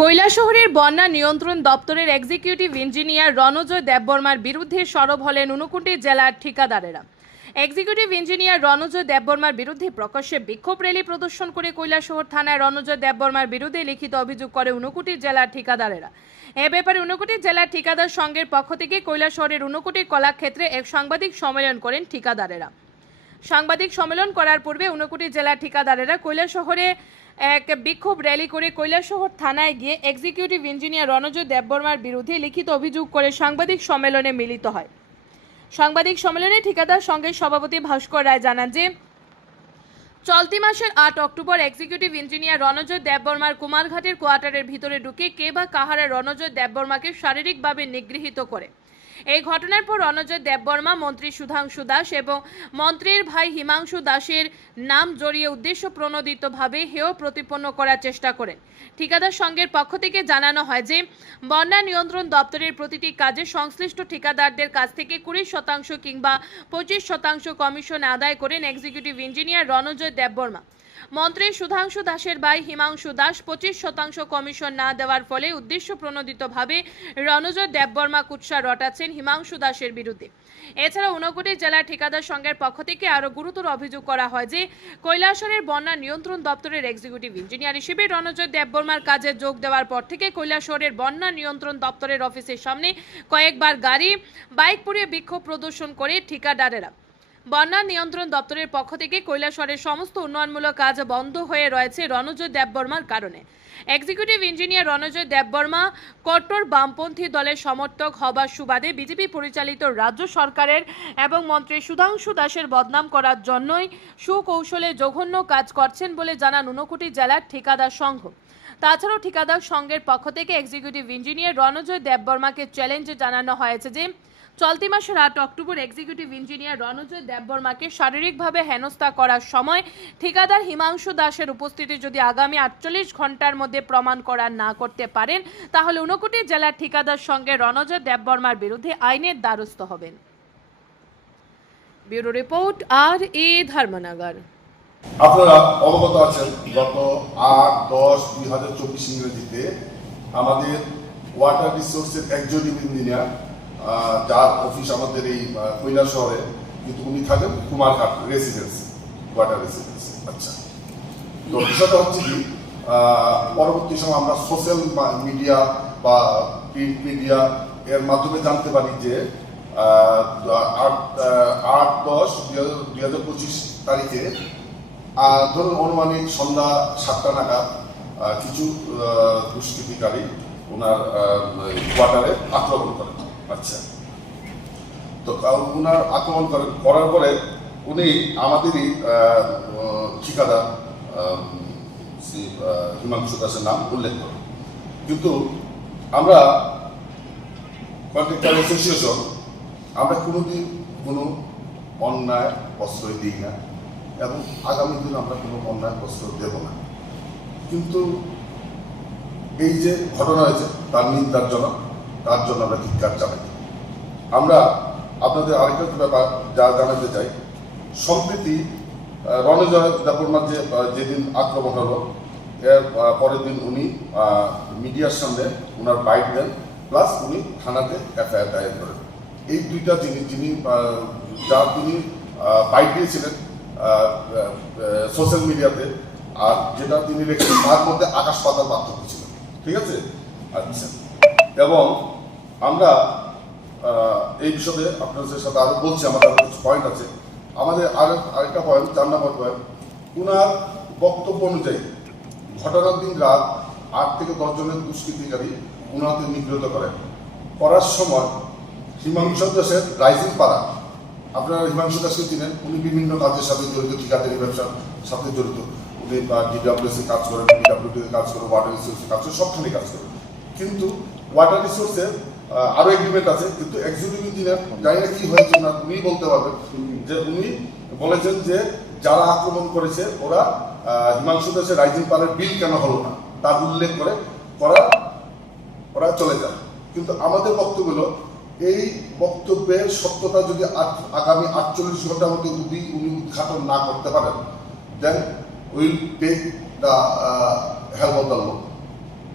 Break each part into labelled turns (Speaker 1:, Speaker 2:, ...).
Speaker 1: কৈলাসহরের বন্যা নিয়ন্ত্রণ দপ্তরের এক্সিকিউটিভ ইঞ্জিনিয়ার রণজয় দেববর্মার বিরুদ্ধে সরব হলেন ঊনকোটি জেলার ঠিকাদারেরা। এক্সিকিউটিভ ইঞ্জিনিয়ার রণজয় দেববর্মার বিরুদ্ধে প্রকাশ্যে বিক্ষোভ র্যালি প্রদর্শন করে কৈলাসহর থানায় রণজয় দেববর্মার বিরুদ্ধে লিখিত অভিযোগ করে ঊনকোটি জেলার ঠিকাদারেরা। এ ব্যাপারে ঊনকোটি জেলার ঠিকাদার সংঘের পক্ষ থেকে কৈলাসহরের ঊনকোটি কলাক্ষেত্রে এক সাংবাদিক সম্মেলন করেন ঠিকাদারেরা। সাংবাদিক সম্মেলন করার পূর্বে ঊনকোটি জেলার ঠিকাদারেরা কৈলাসহরে এক বিক্ষোভ র্যালি করে কৈলাসহর থানায় গিয়ে এক্সিকিউটিভ ইঞ্জিনিয়ার রণজয় দেববর্মার বিরুদ্ধে লিখিত অভিযোগ করে সাংবাদিক সম্মেলনে মিলিত হয়। সাংবাদিক সম্মেলনে ঠিকাদার সঙ্গে সভাপতি ভাস্কর রায় জানান যে, চলতি মাসের আট অক্টোবর এক্সিকিউটিভ ইঞ্জিনিয়ার রণজয় দেববর্মার কুমারঘাটের কোয়ার্টারের ভিতরে ঢুকে কে বা কাহারা রণজয় দেববর্মাকে শারীরিকভাবে নিগৃহীত করে। এই ঘটনার পর রণজয় দেববর্মা, মন্ত্রী সুধাংশু দাস এবং মন্ত্রীর ভাই হিমাংশু দাসের নাম জড়িয়ে উদ্দেশ্য প্রণোদিতভাবে হেয় প্রতিপন্ন করার চেষ্টা করেন। ঠিকাদার সংঘের পক্ষ থেকে জানানো হয় যে, বন্যা নিয়ন্ত্রণ দপ্তরের প্রতিটি কাজে সংশ্লিষ্ট ঠিকাদারদের কাছ থেকে কুড়ি শতাংশ কিংবা পঁচিশ শতাংশ কমিশন আদায় করেন এক্সিকিউটিভ ইঞ্জিনিয়ার রণজয় দেববর্মা। মন্ত্রী সুধাংশু দাসের ভাই হিমাংশু দাস পঁচিশ শতাংশ কমিশন না দেওয়ার ফলে উদ্দেশ্য প্রণোদিতভাবে রণজয় দেববর্মা কুৎসা রটাচ্ছেন হিমাংশু দাসের বিরুদ্ধে। এছাড়া ঊনকোটি জেলা ঠিকাদার সংঘের পক্ষ থেকে আরও গুরুতর অভিযোগ করা হয় যে কৈলাসরের বন্যা নিয়ন্ত্রণ দপ্তরের এক্সিকিউটিভ ইঞ্জিনিয়ার হিসেবে রণজয় দেববর্মার কাজে যোগ দেওয়ার পর থেকে কৈলাসরের বন্যা নিয়ন্ত্রণ দপ্তরের অফিসের সামনে কয়েকবার গাড়ি, বাইক পুড়িয়ে বিক্ষোভ প্রদর্শন করে ঠিকাদারেরা। বন্যা নিয়ন্ত্রণ দপ্তরের পক্ষ থেকে কৈলাসরের সমস্ত উন্নয়নমূলক কাজ বন্ধ হয়ে রয়েছে রণজয় দেববর্মার কারণে। এক্সিকিউটিভ ইঞ্জিনিয়ার রণজয় দেববর্মা কট্টর বামপন্থী দলের সমর্থক হবার সুবাদে বিজেপি পরিচালিত রাজ্য সরকারের এবং মন্ত্রী সুধাংশু দাসের বদনাম করার জন্যই সুকৌশলে জঘন্য কাজ করছেন বলে জানান ঊনকোটি জেলার ঠিকাদার সংঘ। তাছাড়াও ঠিকাদার সংঘের পক্ষ থেকে এক্সিকিউটিভ ইঞ্জিনিয়ার রণজয় দেববর্মাকে চ্যালেঞ্জ জানানো হয়েছে যে চলতি মাসের আট অক্টোবর এক্সিকিউটিভ ইঞ্জিনিয়ার রণজয় দেববর্মাকে শারীরিকভাবে হেনস্থা করার সময় ঠিকাদার হিমাংশু দাসের উপস্থিতি যদি আগামী আটচল্লিশ ঘণ্টার মধ্যে প্রমাণ করা না করতে পারেন, তাহলে ঊনকোটি জেলার ঠিকাদার সঙ্গে রণজয় দেববর্মার বিরুদ্ধে আইনের দ্বারস্থ হবেন। ব্যুরো রিপোর্ট, আর এ ধর্মনগর।
Speaker 2: আপনারা অবগত আছেন, গত আট দশ দুই হাজার চব্বিশ ইংরেজিতে আমাদের ওয়াটার রিসোর্সের একজন ইঞ্জিনিয়ার যার অফিস আমাদের এই কৈলাস শহরে, কিন্তু উনি থাকেন কুমারঘাট রেসিডেন্সি কোয়ার্টার রেসিডেন্সি আচ্ছা। তো বিষয়টা হচ্ছে কি পরবর্তী সময় আমরা সোশ্যাল মিডিয়া বা প্রিন্ট মিডিয়া এর মাধ্যমে জানতে পারি যে আট আট, দশ দুই হাজার পঁচিশ তারিখে ধরুন অনুমানিক সন্ধ্যা সাতটা নাগাদ কিছু দুষ্কৃতিকারী ওনার কোয়ার্টারে আক্রমণ করে আচ্ছা। তো ওনার আক্রমণ করেন, করার পরে উনি আমাদেরই ঠিকাদার হিমাংশু দাসের নাম উল্লেখ করেন। কিন্তু আমরা কন্ট্রাক্টার অ্যাসোসিয়েশন, আমরা কোনোদিন কোনো অন্যায় প্রশ্রয় দিই না এবং আগামী দিন আমরা কোনো অন্যায় প্রশ্রয় দেব না। কিন্তু এই যে ঘটনা হয়েছে, তার নিন্দার জন্য তার জন্য আমরা ধিক্কার জানাই। আমরা আপনাদের আরেকটা ব্যাপার যা জানাতে চাই। সম্প্রীতি রণজয় যে যেদিন আক্রমণ হলো, এর পরের দিন উনি মিডিয়ার সামনে ওনার বাইট দেন, প্লাস উনি থানাতে এফআইআর দায়ের করেন। এই দুইটা জিনিস যিনি যা তিনি বাইট দিয়েছিলেন সোশ্যাল মিডিয়াতে, আর যেটা তিনি রেখেছেন, তার মধ্যে আকাশ পাতার পার্থক্য ছিল। ঠিক আছে? আচ্ছা। এবং আমরা এই বিষয়ে আপনাদের সাথে আরও বলছি আমাদের কিছু পয়েন্ট আছে। আমাদের আর আরেকটা পয়েন্ট চার নম্বর পয়েন্ট উনার বক্তব্য অনুযায়ী ঘটনার দিন রাত আট থেকে দশ জনের দুষ্কৃতিকারী উনাকে নিগৃহীত করেন। করার সময় হিমাংশু দাসের রাইজিং পাড়া, আপনারা হিমাংশু দাসকে চিনেন, উনি বিভিন্ন কাজের সাথে জড়িত, ঠিকাদারি ব্যবসার সাথে জড়িত। উনি ডিডাব্লিউসি কাজ করেন ডিডাব্লিউটি কাজ করেন ওয়াটার রিসোর্সে কাজ করেন সবখানে কাজ করেন। কিন্তু ওয়াটার রিসোর্সের আরও এগ্রিমেন্ট আছে, কিন্তু এক্সিকিউটিভ ইঞ্জিনিয়ার জানি না কি হয়েছে না উনি বলতে পারবেন। যে উনি বলেছেন যে যারা আক্রমণ করেছে, ওরা হিমাংশু দাসের রাইজিং পাড়ের বিল কেন হলো না, তার উল্লেখ করে করা, ওরা চলে যায় কিন্তু আমাদের বক্তব্য হলো, এই বক্তব্যের সত্যতা যদি আগামী আটচল্লিশ ঘণ্টার মধ্যে যদি উনি উদ্ঘাটন না করতে পারেন then will take the help of the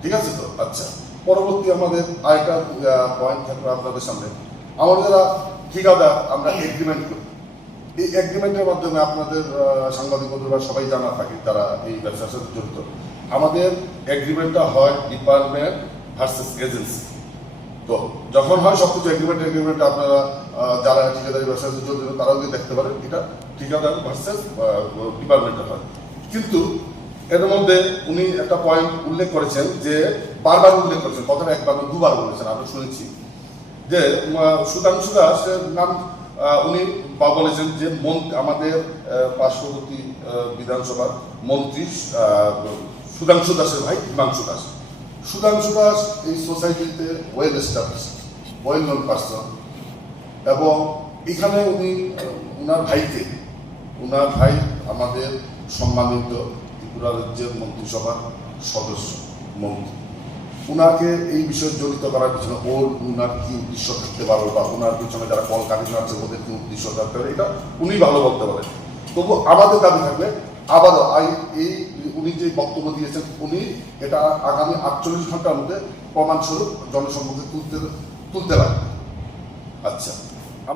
Speaker 2: ঠিক আছে তো? আচ্ছা। পরবর্তী আমাদের আরেকটা পয়েন্ট থাকবে আপনাদের সামনে। আমাদের যারা ঠিকাদার আমরা এগ্রিমেন্ট করি। এই এগ্রিমেন্টের মাধ্যমে আপনাদের সাংবাদিক বন্ধুরা সবাই জানা থাকে তারা এই ব্যবসার সাথে জড়িত আমাদের এগ্রিমেন্টটা হয় ডিপার্টমেন্ট ভার্সেস এজেন্সি তো যখন হয় সবকিছু এগ্রিমেন্ট এগ্রিমেন্ট আপনারা যারা ঠিকাদারি ব্যবসার সাথে জড়িত তারাও গিয়ে দেখতে পারেন। এটা ঠিকাদার ভার্সেস ডিপার্টমেন্টের হয়। কিন্তু এর মধ্যে উনি একটা পয়েন্ট উল্লেখ করেছেন যে বারবার উল্লেখ করেছেন কথাটা একবার দুবার বলেছেন, আমরা শুনেছি। যে সুধাংশু দাস নাম উনি বলেছেন যে আমাদের পার্শ্ববর্তী বিধানসভার মন্ত্রী সুধাংশু দাসের ভাই হিমাংশু দাস। সুধাংশু দাস এই সোসাইটিতে well establish well known person এবং এখানে উনি উনার ভাইকে, উনার ভাই আমাদের সম্মানিত ত্রিপুরা রাজ্যের মন্ত্রিসভার সদস্য, মন্ত্রী। উনাকে এই বিষয়ে জড়িত করার পিছনে ওর উনার কি উদ্দেশ্য থাকতে পারো বা উনার পিছনে যারা কল কাটিং আছে, ওদের কি উদ্দেশ্য থাকতে পারে? এটা উনি ভালো বলতে পারেন। তবু আমাদের দাবি থাকবে, আবারও এই উনি যে বক্তব্য দিয়েছেন, উনি এটা আগামী আটচল্লিশ ঘণ্টার মধ্যে প্রমাণস্বরূপ জনসম্মুখে তুলতে তুলতে লাগবে আচ্ছা।